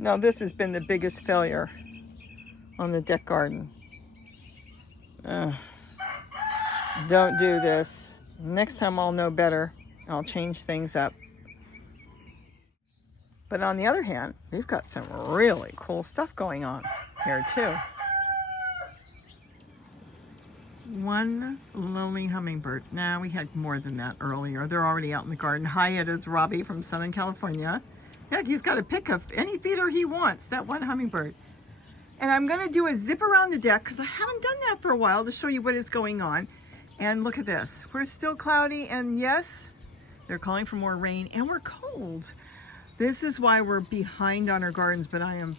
Now this has been the biggest failure on the deck garden. Don't do this. Next time I'll know better. I'll change things up. But on the other hand, we've got some really cool stuff going on here too. One lonely hummingbird. Nah, we had more than that earlier. They're already out in the garden. Hi, it is Robbie from Southern California. Yeah, he's got to pick up any feeder he wants, that one hummingbird. And I'm going to do a zip around the deck because I haven't done that for a while to show you what is going on. And look at this. We're still cloudy, and yes, they're calling for more rain, and we're cold. This is why we're behind on our gardens, but I am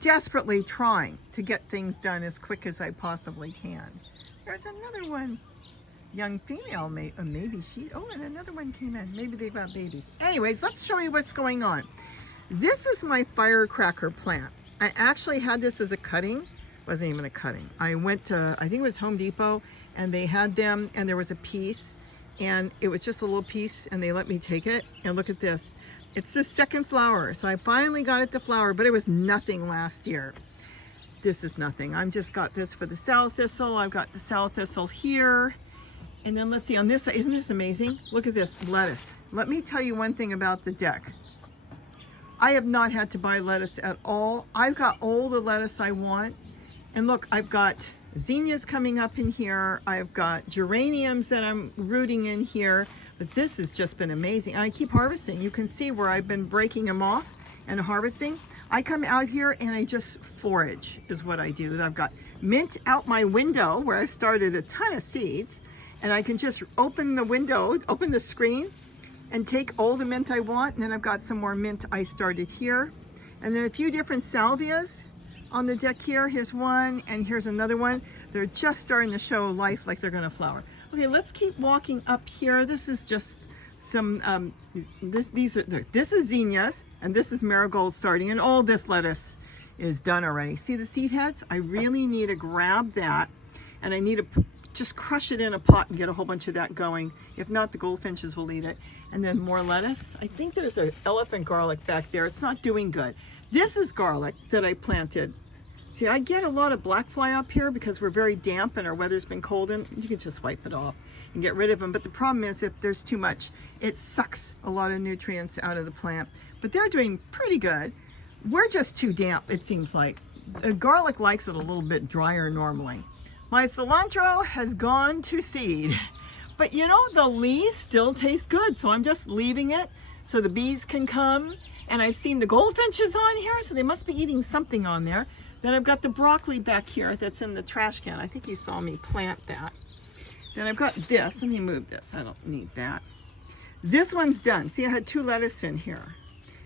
desperately trying to get things done as quick as I possibly can. There's another one. Young female, maybe she, oh, and another one came in. Maybe they've got babies. Anyways, let's show you what's going on. This is my firecracker plant. I actually had this as a cutting. Wasn't even a cutting. I went to, I think it was Home Depot, and they had them, and there was a piece, and it was just a little piece, and they let me take it. And look at this. It's the second flower. So I finally got it to flower, but it was nothing last year. This is nothing. I've just got this for the sow thistle. I've got the sow thistle here. And then let's see on this side, isn't this amazing? Look at this lettuce. Let me tell you one thing about the deck. I have not had to buy lettuce at all. I've got all the lettuce I want. And look, I've got zinnias coming up in here. I've got geraniums that I'm rooting in here. But this has just been amazing. And I keep harvesting. You can see where I've been breaking them off and harvesting. I come out here and I just forage is what I do. I've got mint out my window where I've started a ton of seeds, and I can just open the window, open the screen, and take all the mint I want. And then I've got some more mint I started here. And then a few different salvias on the deck here. Here's one, and here's another one. They're just starting to show life, like they're gonna flower. Okay, let's keep walking up here. This is just some, this is zinnias, and this is marigold starting, and all this lettuce is done already. See the seed heads? I really need to grab that, and I need to just crush it in a pot and get a whole bunch of that going. If not, the goldfinches will eat it. And then more lettuce. I think there's an elephant garlic back there. It's not doing good. This is garlic that I planted. See, I get a lot of black fly up here because we're very damp and our weather's been cold, and you can just wipe it off and get rid of them. But the problem is if there's too much, it sucks a lot of nutrients out of the plant. But they're doing pretty good. We're just too damp, it seems like. Garlic likes it a little bit drier normally. My cilantro has gone to seed. But you know, the leaves still taste good, so I'm just leaving it so the bees can come. And I've seen the goldfinches on here, so they must be eating something on there. Then I've got the broccoli back here that's in the trash can. I think you saw me plant that. Then I've got this. Let me move this. I don't need that. This one's done. See, I had 2 lettuce in here.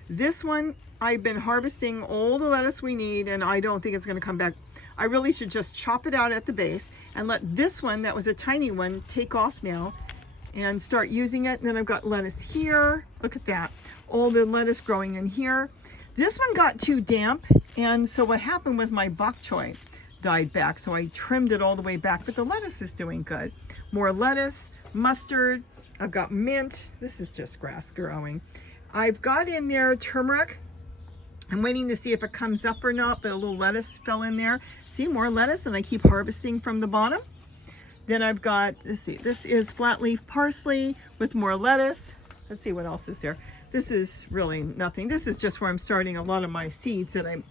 This one, I've been harvesting all the lettuce we need, and I don't think it's going to come back. I really should just chop it out at the base and let this one, that was a tiny one, take off now and start using it. And then I've got lettuce here. Look at that. All the lettuce growing in here. This one got too damp, and so what happened was my bok choy died back, so I trimmed it all the way back, but the lettuce is doing good. More lettuce, mustard, I've got mint. This is just grass growing. I've got in there turmeric. I'm waiting to see if it comes up or not, but a little lettuce fell in there. See, more lettuce, and I keep harvesting from the bottom. Then I've got, let's see, this is flat leaf parsley with more lettuce. Let's see what else is there. This is really nothing. This is just where I'm starting a lot of my seeds that I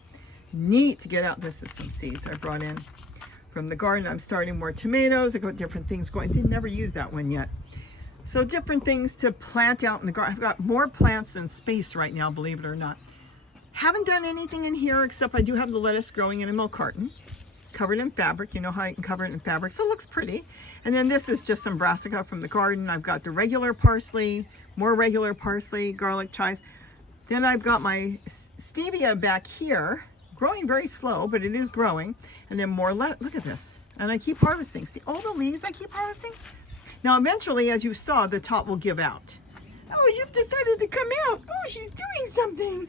need to get out. This is some seeds I brought in from the garden. I'm starting more tomatoes. I got different things going. I didn't never use that one yet. So different things to plant out in the garden. I've got more plants than space right now, believe it or not. Haven't done anything in here except I do have the lettuce growing in a milk carton, covered in fabric. You know how I can cover it in fabric, so it looks pretty. And then this is just some brassica from the garden. I've got the regular parsley, more regular parsley, garlic, chives. Then I've got my stevia back here, growing very slow, but it is growing. And then more look at this. And I keep harvesting. See all the leaves I keep harvesting? Now eventually, as you saw, the top will give out. Oh, you've decided to come out. Oh, she's doing something.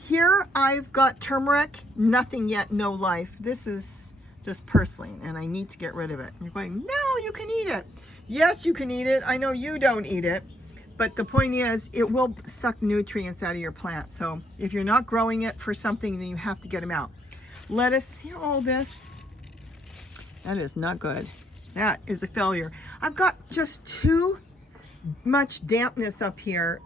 Here I've got turmeric, nothing yet, no life. This is just purslane, and I need to get rid of it. You're going, no, you can eat it. Yes, you can eat it. I know you don't eat it, But the point is, it will suck nutrients out of your plant. So if you're not growing it for something, then you have to get them out. Lettuce, see all this? That is not good. That is a failure. I've got just too much dampness up here,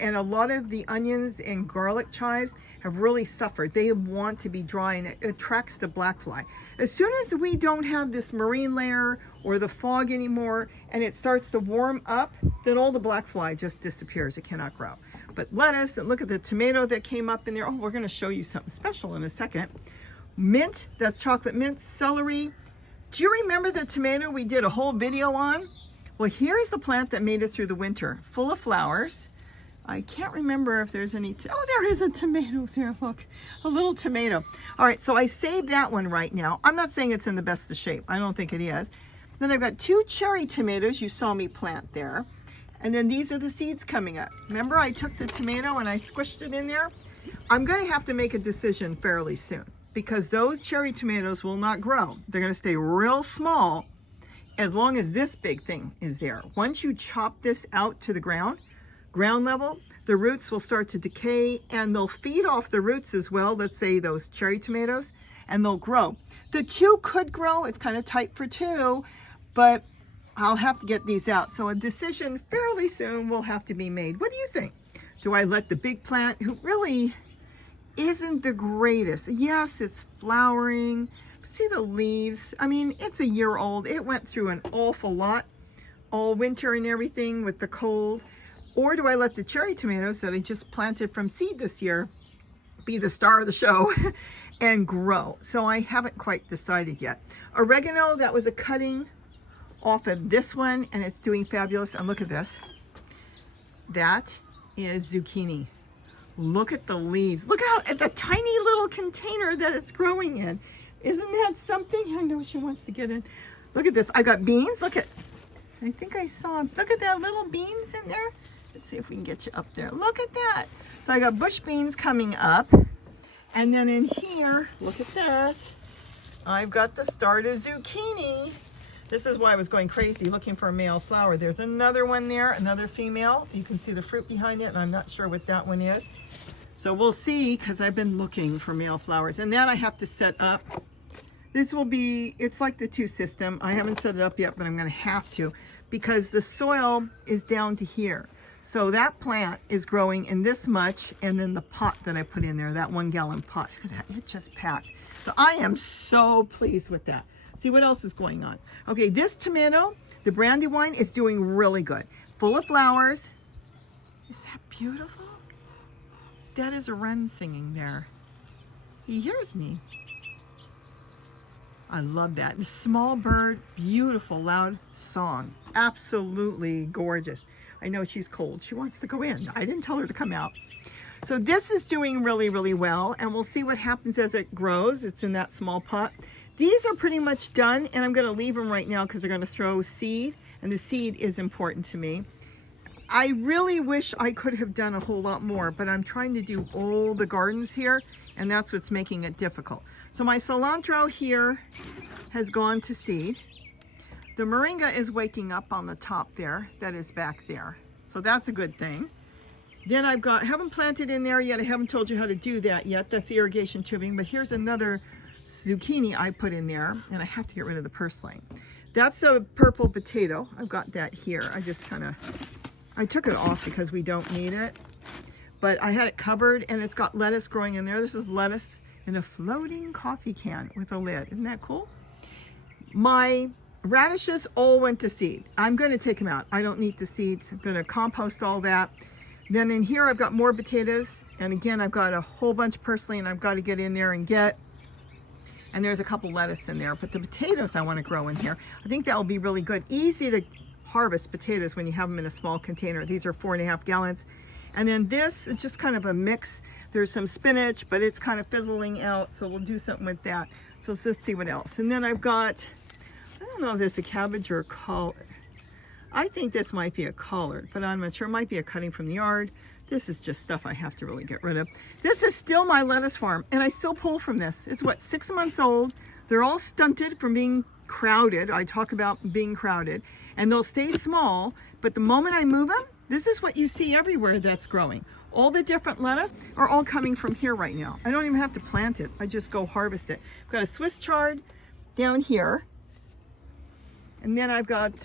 and a lot of the onions and garlic chives have really suffered. They want to be dry, and it attracts the black fly. As soon as we don't have this marine layer or the fog anymore, and it starts to warm up, then all the black fly just disappears. It cannot grow. But lettuce, and look at the tomato that came up in there. Oh, we're going to show you something special in a second. Mint, that's chocolate mint. Celery. Do you remember the tomato we did a whole video on? Well, here's the plant that made it through the winter, full of flowers. I can't remember if there's any, oh, there is a tomato there, look, a little tomato. All right, so I saved that one right now. I'm not saying it's in the best of shape. I don't think it is. Then I've got 2 cherry tomatoes you saw me plant there. And then these are the seeds coming up. Remember I took the tomato and I squished it in there? I'm gonna have to make a decision fairly soon because those cherry tomatoes will not grow. They're gonna stay real small as long as this big thing is there. Once you chop this out to the ground level, the roots will start to decay and they'll feed off the roots as well. Let's say those cherry tomatoes, and they'll grow. The 2 could grow. It's kind of tight for 2, but I'll have to get these out. So a decision fairly soon will have to be made. What do you think? Do I let the big plant, who really isn't the greatest? Yes, it's flowering. See the leaves? I mean, it's a year old. It went through an awful lot all winter and everything with the cold. Or do I let the cherry tomatoes that I just planted from seed this year be the star of the show and grow? So I haven't quite decided yet. Oregano, that was a cutting off of this one, and it's doing fabulous. And look at this. That is zucchini. Look at the leaves. Look out at the tiny little container that it's growing in. Isn't that something? I know she wants to get in. Look at this. I got beans. Look at, I think I saw, look at that little beans in there. Let's see if we can get you up there. Look at that. So I got bush beans coming up. And then in here, look at this. I've got the started zucchini. This is why I was going crazy looking for a male flower. There's another one there, another female. You can see the fruit behind it, and I'm not sure what that one is. So we'll see, because I've been looking for male flowers. And then I have to set up. This will be, it's like the 2 system. I haven't set it up yet, but I'm going to have to, because the soil is down to here. So that plant is growing in this much, and then the pot that I put in there, that 1 gallon pot, look at that, it's just packed. So I am so pleased with that. See what else is going on. Okay, this tomato, the Brandywine, is doing really good. Full of flowers. Is that beautiful? That is a wren singing there. He hears me. I love that. The small bird, beautiful, loud song. Absolutely gorgeous. I know she's cold. She wants to go in. I didn't tell her to come out. So this is doing really, really well, and we'll see what happens as it grows. It's in that small pot. These are pretty much done, and I'm going to leave them right now because they're going to throw seed, and the seed is important to me. I really wish I could have done a whole lot more, but I'm trying to do all the gardens here, and that's what's making it difficult. So my cilantro here has gone to seed. The moringa is waking up on the top there, that is back there. So that's a good thing. Then I've got, haven't planted in there yet. I haven't told you how to do that yet. That's the irrigation tubing, but here's another zucchini I put in there, and I have to get rid of the purslane. That's a purple potato. I've got that here. I just kind of, I took it off because we don't need it, but I had it covered, and it's got lettuce growing in there. This is lettuce in a floating coffee can with a lid. Isn't that cool? My radishes all went to seed. I'm going to take them out. I don't need the seeds. I'm going to compost all that. Then in here I've got more potatoes, and again I've got a whole bunch of purslane I've got to get in there and get. And there's a couple lettuce in there, but the potatoes I want to grow in here. I think that will be really good. Easy to harvest potatoes when you have them in a small container. These are 4.5 gallons. And then this is just kind of a mix. There's some spinach, but it's kind of fizzling out, so we'll do something with that. So let's see what else. And then I've got, I don't know if this is a cabbage or a collard. I think this might be a collard, but I'm not sure. It might be a cutting from the yard. This is just stuff I have to really get rid of. This is still my lettuce farm, and I still pull from this. It's what, 6 months old. They're all stunted from being crowded. I talk about being crowded, and they'll stay small, but the moment I move them, This is what you see everywhere that's growing. All the different lettuce are all coming from here right now. I don't even have to plant it. I just go harvest it. I've got a Swiss chard down here. And then I've got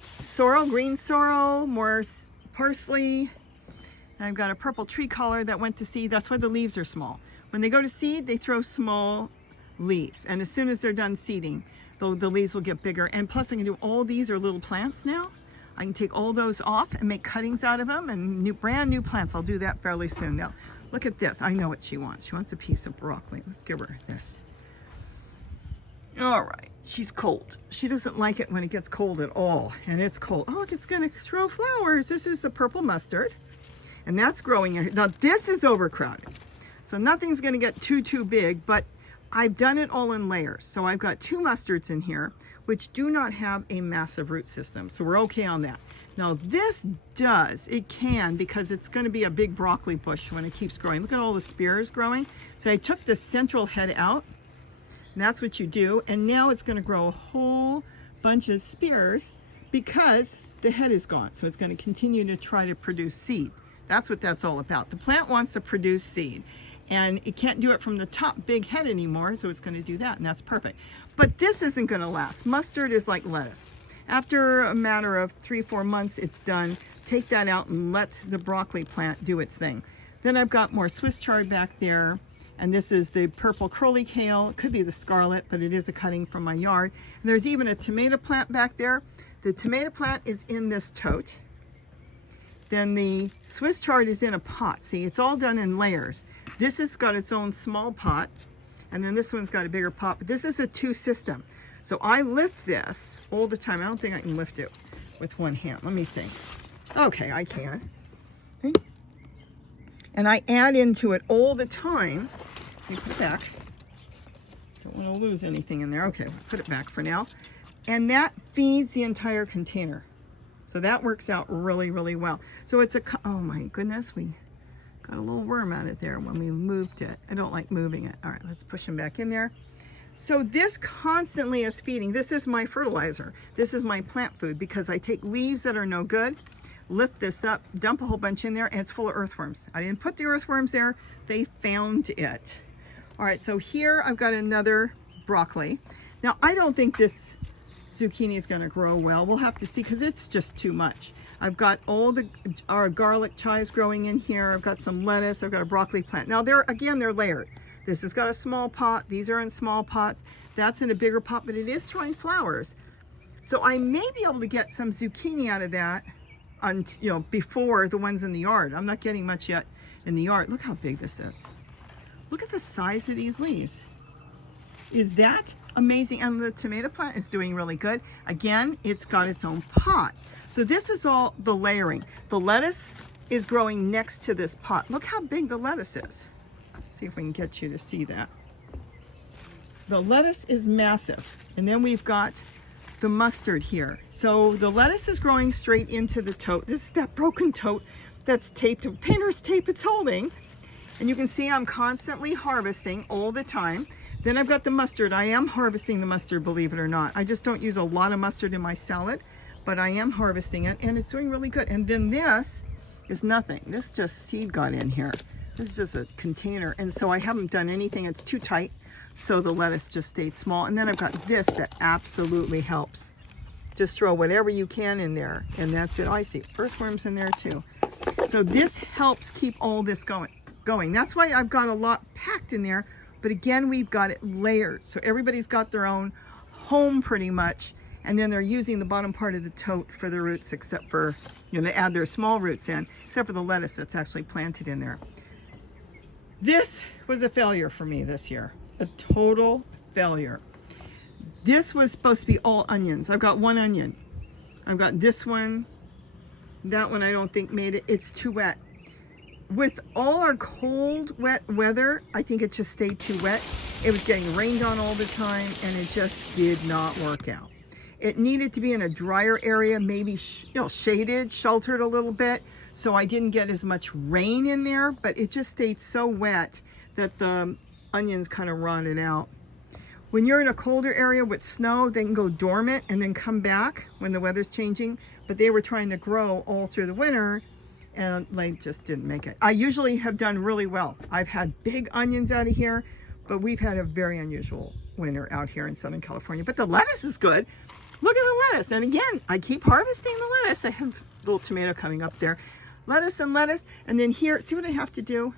sorrel, green sorrel, more parsley. And I've got a purple tree color that went to seed. That's why the leaves are small. When they go to seed, they throw small leaves. And as soon as they're done seeding, the leaves will get bigger. And plus I can do all these are little plants now. I can take all those off and make cuttings out of them and brand new plants. I'll do that fairly soon. Now, look at this. I know what she wants. She wants a piece of broccoli. Let's give her this. All right, she's cold. She doesn't like it when it gets cold at all, and it's cold. Oh, look, it's gonna throw flowers. This is the purple mustard, and that's growing. Now, this is overcrowded, so nothing's gonna get too big, but I've done it all in layers. So I've got 2 mustards in here, which do not have a massive root system, so we're okay on that. Now this does, it can, because it's gonna be a big broccoli bush when it keeps growing. Look at all the spears growing. So I took the central head out, and that's what you do, and now it's gonna grow a whole bunch of spears because the head is gone. So it's gonna continue to try to produce seed. That's what that's all about. The plant wants to produce seed, and it can't do it from the top big head anymore, so it's gonna do that, and that's perfect. But this isn't gonna last. Mustard is like lettuce. After a matter of 3-4 months, it's done. Take that out and let the broccoli plant do its thing. Then I've got more Swiss chard back there, and this is the purple curly kale. It could be the scarlet, but it is a cutting from my yard. And there's even a tomato plant back there. The tomato plant is in this tote. Then the Swiss chard is in a pot. See, it's all done in layers. This has got its own small pot, and then this one's got a bigger pot, but this is a 2 system. So I lift this all the time. I don't think I can lift it with one hand. Let me see. Okay, I can. Okay. And I add into it all the time. Let me put it back. Don't want to lose anything in there. Okay, put it back for now. And that feeds the entire container. So that works out really well. So it's oh my goodness, we got a little worm out of there when we moved it. I don't like moving it. All right, let's push him back in there. So this constantly is feeding. This is my fertilizer. This is my plant food, because I take leaves that are no good, lift this up, dump a whole bunch in there, and it's full of earthworms. I didn't put the earthworms there. They found it. All right, so here I've got another broccoli. Now, I don't think this zucchini is gonna grow well. We'll have to see, because it's just too much. I've got all our garlic chives growing in here. I've got some lettuce. I've got a broccoli plant. Now, they're layered. This has got a small pot. These are in small pots. That's in a bigger pot, but it is throwing flowers. So I may be able to get some zucchini out of that before the ones in the yard. I'm not getting much yet in the yard. Look how big this is. Look at the size of these leaves. Is that amazing? And the tomato plant is doing really good. Again, it's got its own pot. So this is all the layering. The lettuce is growing next to this pot. Look how big the lettuce is. See if we can get you to see that. The lettuce is massive. And then we've got the mustard here. So the lettuce is growing straight into the tote. This is that broken tote that's taped to painter's tape it's holding. And you can see I'm constantly harvesting all the time. Then I've got the mustard. I am harvesting the mustard, believe it or not. I just don't use a lot of mustard in my salad, but I am harvesting it, and it's doing really good. And then this is nothing. This just seed got in here. This is just a container, and so I haven't done anything. It's too tight, so the lettuce just stayed small. And then I've got this that absolutely helps. Just throw whatever you can in there, and that's it. I see earthworms in there too. So this helps keep all this going. That's why I've got a lot packed in there, but again, we've got it layered. So everybody's got their own home pretty much, and then they're using the bottom part of the tote for the roots, except for, they add their small roots in, except for the lettuce that's actually planted in there. This was a failure for me this year, a total failure. This was supposed to be all onions. I've got 1 onion. I've got this one. That one I don't think made it. It's too wet. With all our cold, wet weather, I think it just stayed too wet. It was getting rained on all the time, and it just did not work out. It needed to be in a drier area, maybe shaded, sheltered a little bit, so I didn't get as much rain in there, but it just stayed so wet that the onions kind of rotted out. When you're in a colder area with snow, they can go dormant and then come back when the weather's changing. But they were trying to grow all through the winter and like just didn't make it. I usually have done really well. I've had big onions out of here, but we've had a very unusual winter out here in Southern California. But the lettuce is good. Look at the lettuce. And again, I keep harvesting the lettuce. I have a little tomato coming up there. Lettuce and lettuce. And then here, see what I have to do?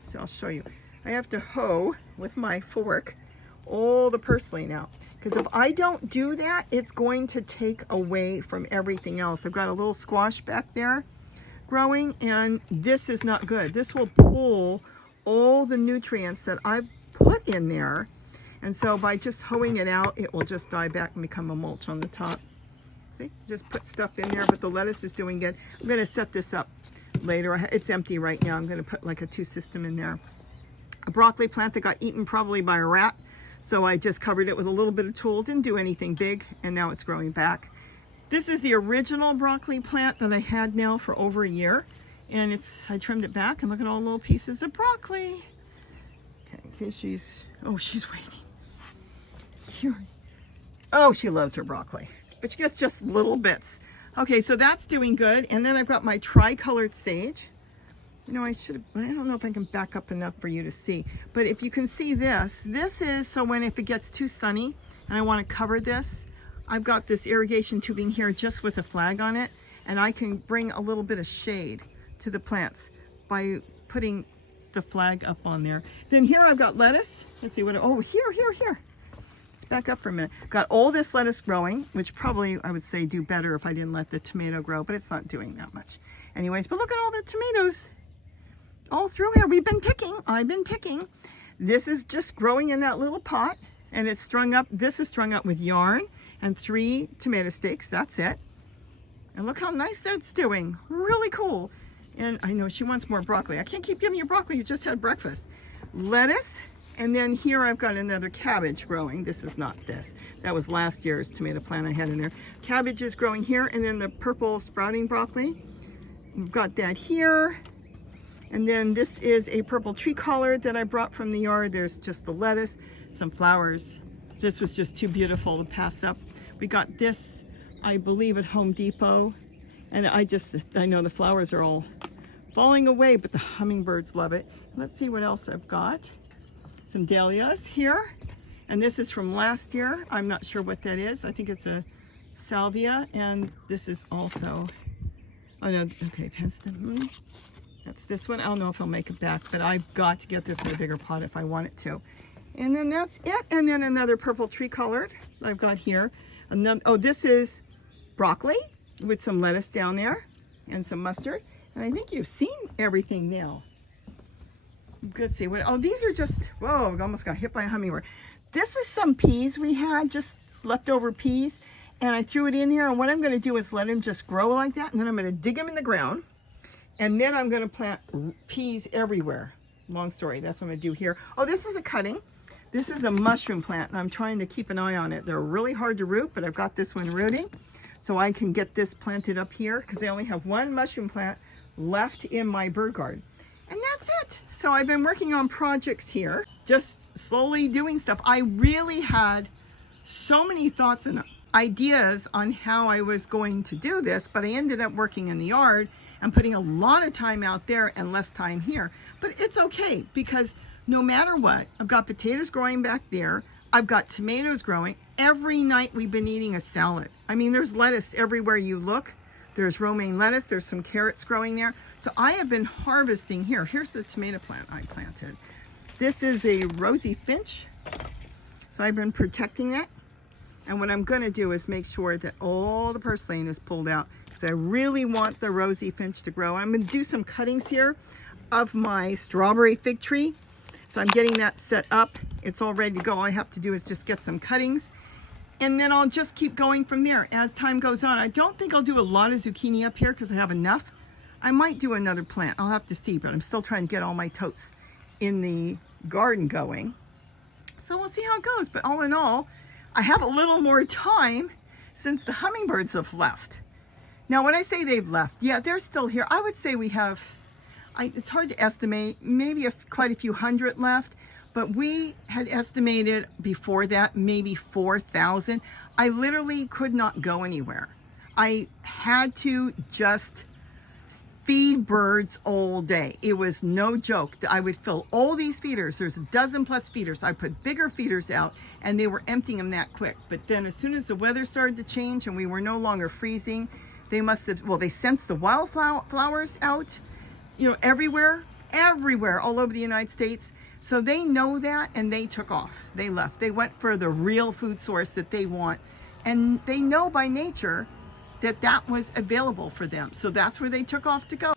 So I'll show you. I have to hoe with my fork all the purslane out. Because if I don't do that, it's going to take away from everything else. I've got a little squash back there growing, and this is not good. This will pull all the nutrients that I've put in there. And so by just hoeing it out, it will just die back and become a mulch on the top. See, just put stuff in there, but the lettuce is doing good. I'm going to set this up later. It's empty right now. I'm going to put like a 2 system in there. A broccoli plant that got eaten probably by a rat. So I just covered it with a little bit of Tulle, didn't do anything big, and now it's growing back. This is the original broccoli plant that I had now for over a year. And I trimmed it back, and look at all the little pieces of broccoli. Okay, she's waiting. Here. Oh, she loves her broccoli, but she gets just little bits. Okay, so that's doing good. And then I've got my tri-colored sage. You know, I don't know if I can back up enough for you to see, but if you can see this is so if it gets too sunny and I want to cover this, I've got this irrigation tubing here just with a flag on it, and I can bring a little bit of shade to the plants by putting the flag up on there. Then here I've got lettuce. Let's see here. Let's back up for a minute. Got all this lettuce growing, which probably I would say do better if I didn't let the tomato grow, but it's not doing that much. Anyways, but look at all the tomatoes all through here. I've been picking. This is just growing in that little pot, and it's strung up. This is strung up with yarn and 3 tomato stakes. That's it. And look how nice that's doing. Really cool. And I know she wants more broccoli. I can't keep giving you broccoli. You just had breakfast. Lettuce. And then here I've got another cabbage growing. This is not this. That was last year's tomato plant I had in there. Cabbage is growing here. And then the purple sprouting broccoli. We've got that here. And then this is a purple tree collar that I brought from the yard. There's just the lettuce, some flowers. This was just too beautiful to pass up. We got this, I believe, at Home Depot. And I know the flowers are all falling away, but the hummingbirds love it. Let's see what else I've got. Some dahlias here. And this is from last year. I'm not sure what that is. I think it's a salvia. And this is also, oh no, okay, Penston. That's this one. I don't know if I'll make it back, but I've got to get this in a bigger pot if I want it to. And then that's it. And then another purple tree colored that I've got here. Another, oh, this is broccoli with some lettuce down there and some mustard. And I think you've seen everything now. Let's see what, oh, these are just, whoa, I almost got hit by a hummingbird. This is some peas we had, just leftover peas. And I threw it in here. And what I'm going to do is let them just grow like that. And then I'm going to dig them in the ground. And then I'm going to plant peas everywhere. Long story. That's what I'm going to do here. Oh, this is a cutting. This is a mushroom plant, and I'm trying to keep an eye on it. They're really hard to root, but I've got this one rooting. So I can get this planted up here because I only have 1 mushroom plant left in my bird garden. And that's it. So I've been working on projects here, just slowly doing stuff. I really had so many thoughts and ideas on how I was going to do this, but I ended up working in the yard and putting a lot of time out there and less time here. But it's okay because no matter what, I've got potatoes growing back there. I've got tomatoes growing. Every night we've been eating a salad. I mean, there's lettuce everywhere you look. There's romaine lettuce. There's some carrots growing there. So I have been harvesting here. Here's the tomato plant I planted. This is a rosy finch. So I've been protecting that. And what I'm going to do is make sure that all the purslane is pulled out because I really want the rosy finch to grow. I'm going to do some cuttings here of my strawberry fig tree. So I'm getting that set up. It's all ready to go. All I have to do is just get some cuttings. And then I'll just keep going from there as time goes on. I don't think I'll do a lot of zucchini up here because I have enough. I might do another plant. I'll have to see, but I'm still trying to get all my totes in the garden going. So we'll see how it goes. But all in all, I have a little more time since the hummingbirds have left. Now, when I say they've left, yeah, they're still here. I would say we have, it's hard to estimate, maybe quite a few hundred left. but we had estimated before that maybe 4,000. I literally could not go anywhere. I had to just feed birds all day. It was no joke. I would fill all these feeders. There's a dozen plus feeders. I put bigger feeders out and they were emptying them that quick. But then as soon as the weather started to change and we were no longer freezing, they must have, well, they sensed the wildflowers out, you know, everywhere, all over the United States. So they know that and they took off. They left. They went for the real food source that they want. And they know by nature that that was available for them. So that's where they took off to go.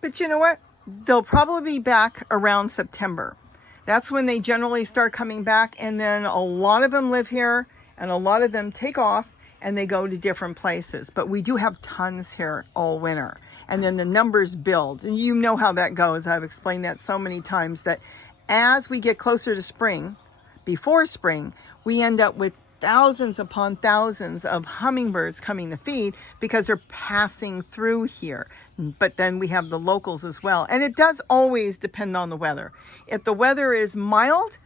But you know what? They'll probably be back around September. That's when they generally start coming back. And then a lot of them live here and a lot of them take off and they go to different places. But we do have tons here all winter. And then the numbers build. And you know how that goes. I've explained that so many times that as we get closer to spring, before spring, we end up with thousands upon thousands of hummingbirds coming to feed because they're passing through here. But then we have the locals as well. And it does always depend on the weather. If the weather is mild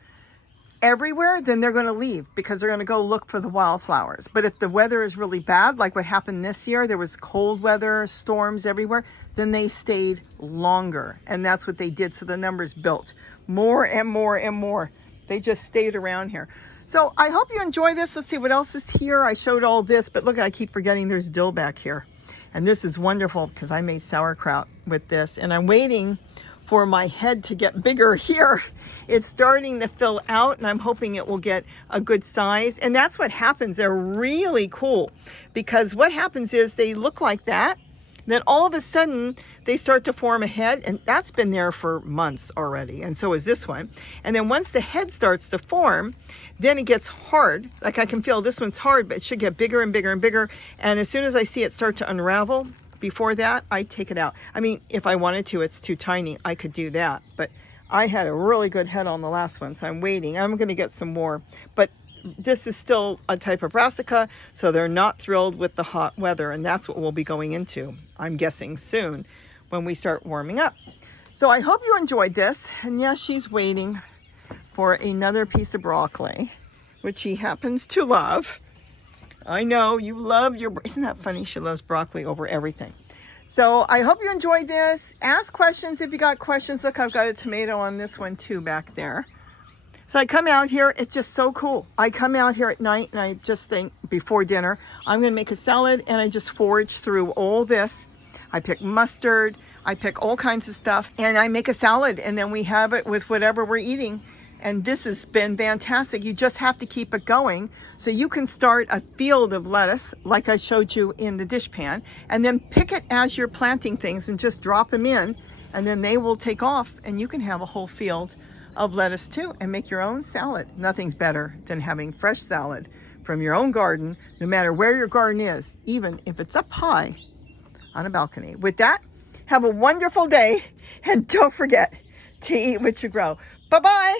everywhere, then they're going to leave because they're going to go look for the wildflowers. But if the weather is really bad, like what happened this year, there was cold weather, storms everywhere, then they stayed longer. And that's what they did. So the numbers built more and more and more. They just stayed around here. So I hope you enjoy this. Let's see what else is here. I showed all this, but look, I keep forgetting there's dill back here. And this is wonderful because I made sauerkraut with this. And I'm waiting for my head to get bigger here. It's starting to fill out and I'm hoping it will get a good size. And that's what happens. They're really cool because what happens is they look like that. Then all of a sudden they start to form a head, and that's been there for months already. And so is this one. And then once the head starts to form, then it gets hard. Like I can feel this one's hard, but it should get bigger and bigger and bigger. And as soon as I see it start to unravel, before that, I take it out. I mean, if I wanted to, it's too tiny. I could do that. But I had a really good head on the last one, so I'm waiting. I'm going to get some more. But this is still a type of brassica, so they're not thrilled with the hot weather, and that's what we'll be going into, I'm guessing, soon when we start warming up. So I hope you enjoyed this. And yes, she's waiting for another piece of broccoli, which she happens to love. I know you love your, isn't that funny? She loves broccoli over everything. So I hope you enjoyed this. Ask questions if you got questions. Look, I've got a tomato on this one too back there. So I come out here, it's just so cool. I come out here at night and I just think before dinner, I'm gonna make a salad, and I just forage through all this. I pick mustard, I pick all kinds of stuff, and I make a salad, and then we have it with whatever we're eating. And this has been fantastic. You just have to keep it going. So you can start a field of lettuce, like I showed you in the dishpan, and then pick it as you're planting things and just drop them in, and then they will take off, and you can have a whole field of lettuce too and make your own salad. Nothing's better than having fresh salad from your own garden, no matter where your garden is, even if it's up high on a balcony. With that, have a wonderful day, and don't forget to eat what you grow. Bye-bye.